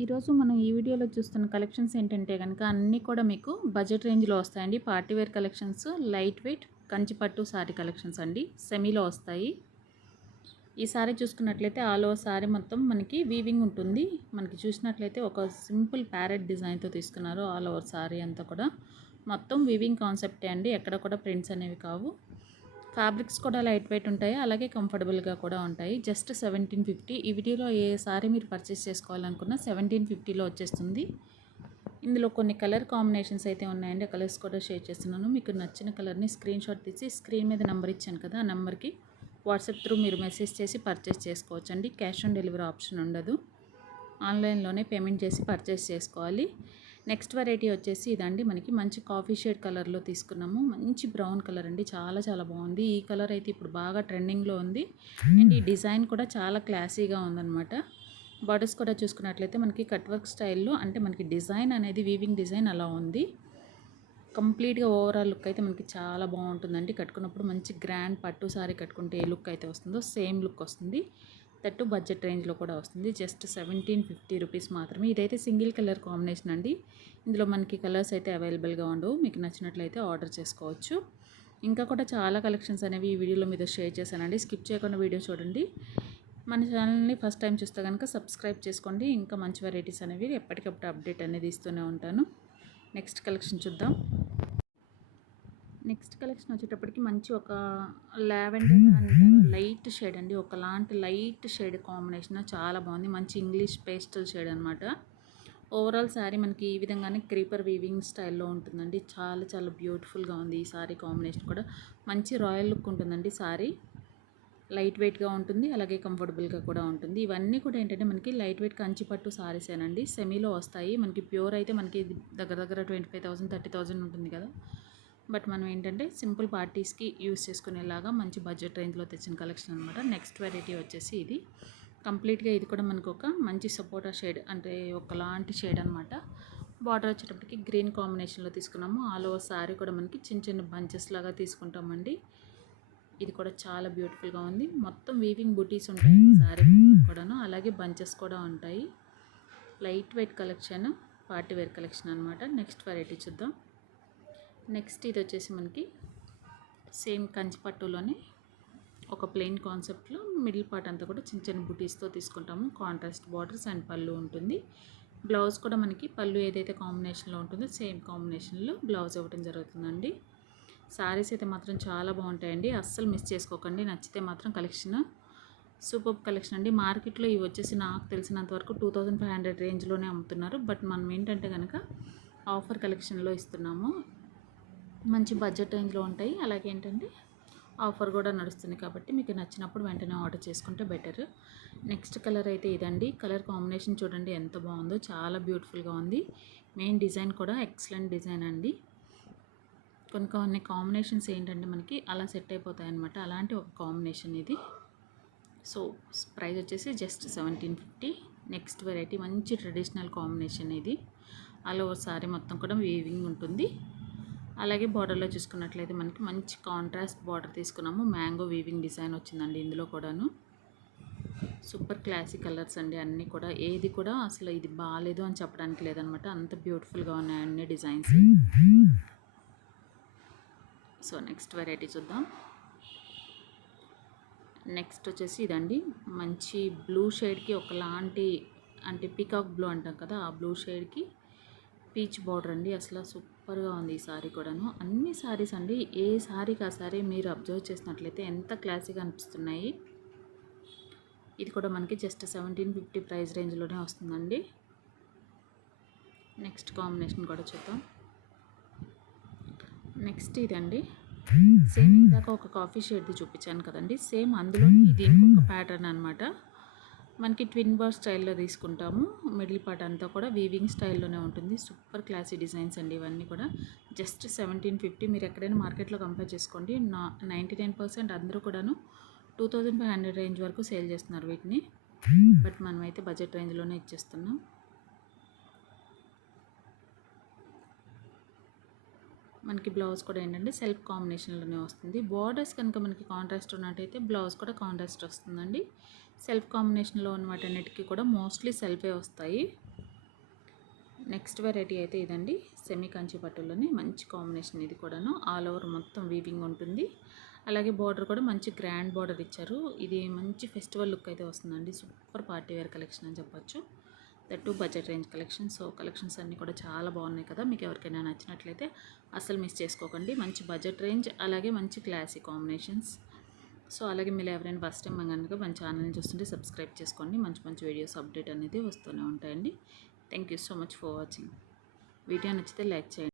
ఈరోజు మనం ఈ వీడియోలో చూస్తున్న కలెక్షన్స్ ఏంటంటే కనుక అన్నీ కూడా మీకు బడ్జెట్ రేంజ్లో వస్తాయండి. Party wear collections, light weight Kanchi పట్టు సారీ కలెక్షన్స్ అండి. సెమీలో వస్తాయి. ఈ సారీ చూసుకున్నట్లయితే ఆల్ ఓవర్ సారీ మొత్తం మనకి వీవింగ్ ఉంటుంది. మనకి చూసినట్లయితే ఒక సింపుల్ ప్యారెట్ డిజైన్తో తీసుకున్నారు. ఆల్ ఓవర్ సారీ అంతా కూడా మొత్తం వీవింగ్ కాన్సెప్టే అండి. ఎక్కడ కూడా ప్రింట్స్ అనేవి కావు. ఫ్యాబ్రిక్స్ కూడా లైట్ వెయిట్ ఉంటాయి, అలాగే కంఫర్టబుల్గా కూడా ఉంటాయి. జస్ట్ 1750. ఈ వీడియోలో ఏ సారీ మీరు పర్చేస్ చేసుకోవాలనుకున్నా 1750లో వచ్చేస్తుంది. ఇందులో కొన్ని కలర్ కాంబినేషన్స్ అయితే ఉన్నాయండి. ఆ కలర్స్ కూడా షేర్ చేస్తున్నాను. మీకు నచ్చిన కలర్ని స్క్రీన్ షాట్ తీసి స్క్రీన్ మీద నెంబర్ ఇచ్చాను కదా, ఆ నెంబర్కి వాట్సాప్ త్రూ మీరు మెసేజ్ చేసి పర్చేస్ చేసుకోవచ్చండి. క్యాష్ ఆన్ డెలివరీ ఆప్షన్ ఉండదు. ఆన్లైన్లోనే పేమెంట్ చేసి పర్చేస్ చేసుకోవాలి. నెక్స్ట్ వెరైటీ వచ్చేసి ఇదండి. మనకి మంచి కాఫీ షేడ్ కలర్లో తీసుకున్నాము. మంచి బ్రౌన్ కలర్ అండి. చాలా చాలా బాగుంది. ఈ కలర్ అయితే ఇప్పుడు బాగా ట్రెండింగ్లో ఉంది. అండ్ ఈ డిజైన్ కూడా చాలా క్లాసీగా ఉందన్నమాట. బార్డర్స్ కూడా చూసుకున్నట్లయితే మనకి కట్ వర్క్ స్టైల్లో, అంటే మనకి డిజైన్ అనేది వీవింగ్ డిజైన్ అలా ఉంది. కంప్లీట్గా ఓవరాల్ లుక్ అయితే మనకి చాలా బాగుంటుందండి. కట్టుకున్నప్పుడు మంచి గ్రాండ్ పట్టు సారీ కట్టుకుంటే ఏ లుక్ అయితే వస్తుందో సేమ్ లుక్ వస్తుంది. దట్టు బడ్జెట్ రేంజ్లో కూడా వస్తుంది. జస్ట్ 1750 రూపీస్ మాత్రమే. ఇదైతే సింగిల్ కలర్ కాంబినేషన్ అండి. ఇందులో మనకి కలర్స్ అయితే అవైలబుల్గా ఉండవు. మీకు నచ్చినట్లయితే ఆర్డర్ చేసుకోవచ్చు. ఇంకా కూడా చాలా కలెక్షన్స్ అనేవి ఈ వీడియోలో మీద షేర్ చేశానండి. స్కిప్ చేయకుండా వీడియో చూడండి. మన ఛానల్ని ఫస్ట్ టైం చూస్తే కనుక సబ్స్క్రైబ్ చేసుకోండి. ఇంకా మంచి వెరైటీస్ అనేవి ఎప్పటికప్పుడు అప్డేట్ అనేది ఇస్తూనే ఉంటాను. నెక్స్ట్ కలెక్షన్ చూద్దాం. నెక్స్ట్ కలెక్షన్ వచ్చేటప్పటికి మంచి ఒక లావెండర్ అంటారు, లైట్ షేడ్ అండి. ఒకలాంటి లైట్ షేడ్ కాంబినేషన్ చాలా బాగుంది. మంచి ఇంగ్లీష్ పేస్టల్ షేడ్ అనమాట. ఓవరాల్ శారీ మనకి ఈ విధంగానే క్రీపర్ వీవింగ్ స్టైల్లో ఉంటుందండి. చాలా చాలా బ్యూటిఫుల్గా ఉంది ఈ శారీ కాంబినేషన్ కూడా. మంచి రాయల్ లుక్ ఉంటుందండి శారీ. లైట్ వెయిట్గా ఉంటుంది, అలాగే కంఫర్టబుల్గా కూడా ఉంటుంది. ఇవన్నీ కూడా ఏంటంటే మనకి లైట్ వెయిట్ కంచి పట్టు సారీసేనండి. సెమీలో వస్తాయి. మనకి ప్యూర్ అయితే మనకి దగ్గర దగ్గర 25,000 30,000 ఉంటుంది కదా. బట్ మనం ఏంటంటే సింపుల్ పార్టీస్కి యూస్ చేసుకునేలాగా మంచి బడ్జెట్ రేంజ్లో తెచ్చిన కలెక్షన్ అనమాట. నెక్స్ట్ వెరైటీ వచ్చేసి ఇది. కంప్లీట్గా ఇది కూడా మనకు ఒక మంచి సపోటా షేడ్, అంటే ఒకలాంటి షేడ్ అనమాట. బార్డర్ వచ్చేటప్పటికి గ్రీన్ కాంబినేషన్లో తీసుకున్నాము. ఆల్ ఓవర్ శారీ కూడా మనకి చిన్న చిన్న బంచెస్ లాగా తీసుకుంటామండి. ఇది కూడా చాలా బ్యూటిఫుల్గా ఉంది. మొత్తం వీవింగ్ బూటీస్ ఉంటాయి శారీ మొత్తం కూడాను, అలాగే బంచెస్ కూడా ఉంటాయి. Light weight collection, party wear collection అనమాట. నెక్స్ట్ వెరైటీ చూద్దాం. నెక్స్ట్ ఇది వచ్చేసి మనకి సేమ్ కంచి పట్టులోనే ఒక ప్లెయిన్ కాన్సెప్ట్లో మిడిల్ పార్ట్ అంతా కూడా చిన్న చిన్న బుటీస్తో తీసుకుంటాము. కాంట్రాస్ట్ బార్డర్స్ అండ్ పళ్ళు ఉంటుంది. బ్లౌజ్ కూడా మనకి పళ్ళు ఏదైతే కాంబినేషన్లో ఉంటుందో సేమ్ కాంబినేషన్లో బ్లౌజ్ ఇవ్వడం జరుగుతుందండి. శారీస్ అయితే మాత్రం చాలా బాగుంటాయండి. అస్సలు మిస్ చేసుకోకండి. నచ్చితే మాత్రం కలెక్షన్ సూపర్ కలెక్షన్ అండి. మార్కెట్లో ఇవి వచ్చేసి నాకు తెలిసినంత వరకు 2500 రేంజ్లోనే అమ్ముతున్నారు. బట్ మనం ఏంటంటే కనుక ఆఫర్ కలెక్షన్లో ఇస్తున్నాము. మంచి బడ్జెట్ రేంజ్లో ఉంటాయి. అలాగే ఏంటంటే ఆఫర్ కూడా నడుస్తుంది కాబట్టి మీకు నచ్చినప్పుడు వెంటనే ఆర్డర్ చేసుకుంటే బెటర్. నెక్స్ట్ కలర్ అయితే ఇదండి. కలర్ కాంబినేషన్ చూడండి ఎంత బాగుందో, చాలా బ్యూటిఫుల్గా ఉంది. మెయిన్ డిజైన్ కూడా ఎక్సలెంట్ డిజైన్ అండి. కొన్ని కొన్ని కాంబినేషన్స్ ఏంటంటే మనకి అలా సెట్ అయిపోతాయి అన్నమాట. అలాంటి ఒక కాంబినేషన్ ఇది. సో ప్రైస్ వచ్చేసి జస్ట్ 1750. నెక్స్ట్ వెరైటీ మంచి ట్రెడిషనల్ కాంబినేషన్ ఇది. ఆల్ ఓవర్ సారీ మొత్తం కూడా వీవింగ్ ఉంటుంది. అలాగే బార్డర్లో చూసుకున్నట్లయితే మనకి మంచి కాంట్రాస్ట్ బార్డర్ తీసుకున్నాము. మ్యాంగో వీవింగ్ డిజైన్ వచ్చిందండి ఇందులో కూడాను. సూపర్ క్లాసిక్ కలర్స్ అండి అన్నీ కూడా. ఏది కూడా అసలు ఇది బాగాలేదు అని చెప్పడానికి లేదనమాట. అంత బ్యూటిఫుల్గా ఉన్నాయి అన్ని డిజైన్స్. సో నెక్స్ట్ వెరైటీ చూద్దాం. నెక్స్ట్ వచ్చేసి ఇదండి. మంచి బ్లూ షేడ్కి ఒకలాంటి, అంటే పీకాక్ బ్లూ అంటాం కదా, ఆ బ్లూ షేడ్కి పీచ్ బార్డర్ అండి. అసలు సూపర్గా ఉంది ఈ సారీ కూడాను. అన్ని సారీస్ అండి, ఏ సారీకి ఆ సారీ మీరు అబ్జర్వ్ చేసినట్లయితే ఎంత క్లాసీగా అనిపిస్తున్నాయి. ఇది కూడా మనకి జస్ట్ 1750 ప్రైస్ రేంజ్లోనే వస్తుందండి. నెక్స్ట్ కాంబినేషన్ కూడా చూద్దాం. నెక్స్ట్ ఇదండి. సేమ్ ఇందాక ఒక కాఫీ షేడ్ది చూపించాను కదండి, సేమ్ అందులో ఇది ఇంకొక ప్యాటర్న్ అనమాట. మనకి ట్విన్ బార్ స్టైల్లో తీసుకుంటాము. మిడిల్ పార్ట్ అంతా కూడా వీవింగ్ స్టైల్లోనే ఉంటుంది. సూపర్ క్లాసీ డిజైన్స్ అండి ఇవన్నీ కూడా. జస్ట్ 1750. మీరు ఎక్కడైనా మార్కెట్లో కంపేర్ చేసుకోండి, 99% అందరూ కూడాను 2500 రేంజ్ వరకు సేల్ చేస్తున్నారు వీటిని. బట్ మనమైతే బడ్జెట్ రేంజ్లోనే ఇచ్చేస్తున్నాం. మనకి బ్లౌజ్ కూడా ఏంటంటే సెల్ఫ్ కాంబినేషన్లోనే వస్తుంది. బార్డర్స్ కనుక మనకి కాంట్రాస్ట్ ఉన్నట్టయితే బ్లౌజ్ కూడా కాంట్రాస్ట్ వస్తుందండి. సెల్ఫ్ కాంబినేషన్లో ఉన్న వాటన్నిటికీ కూడా మోస్ట్లీ సెల్ఫే వస్తాయి. నెక్స్ట్ వెరైటీ అయితే ఇదండి, సెమీ కంచి పట్టులోనే మంచి కాంబినేషన్. ఇది కూడాను ఆల్ ఓవర్ మొత్తం వీవింగ్ ఉంటుంది. అలాగే బార్డర్ కూడా మంచి గ్రాండ్ బార్డర్ ఇచ్చారు. ఇది మంచి ఫెస్టివల్ లుక్ అయితే వస్తుందండి. సూపర్ పార్టీ వేర్ కలెక్షన్ అని చెప్పొచ్చు. That to budget range collection. So collections అన్నీ కూడా చాలా బాగున్నాయి కదా. మీకు ఎవరికైనా నచ్చినట్లయితే అస్సలు మిస్ చేసుకోకండి. మంచి బడ్జెట్ రేంజ్, అలాగే మంచి క్లాసీ కాంబినేషన్స్. సో అలాగే మీరు ఎవరైనా ఫస్ట్ టైం కనుక మన ఛానల్ని చూస్తుంటే సబ్స్క్రైబ్ చేసుకోండి. మంచి మంచి వీడియోస్ అప్డేట్ అనేది వస్తూనే ఉంటాయండి. Thank you so much for watching. Video నచ్చితే లైక్ చేయండి.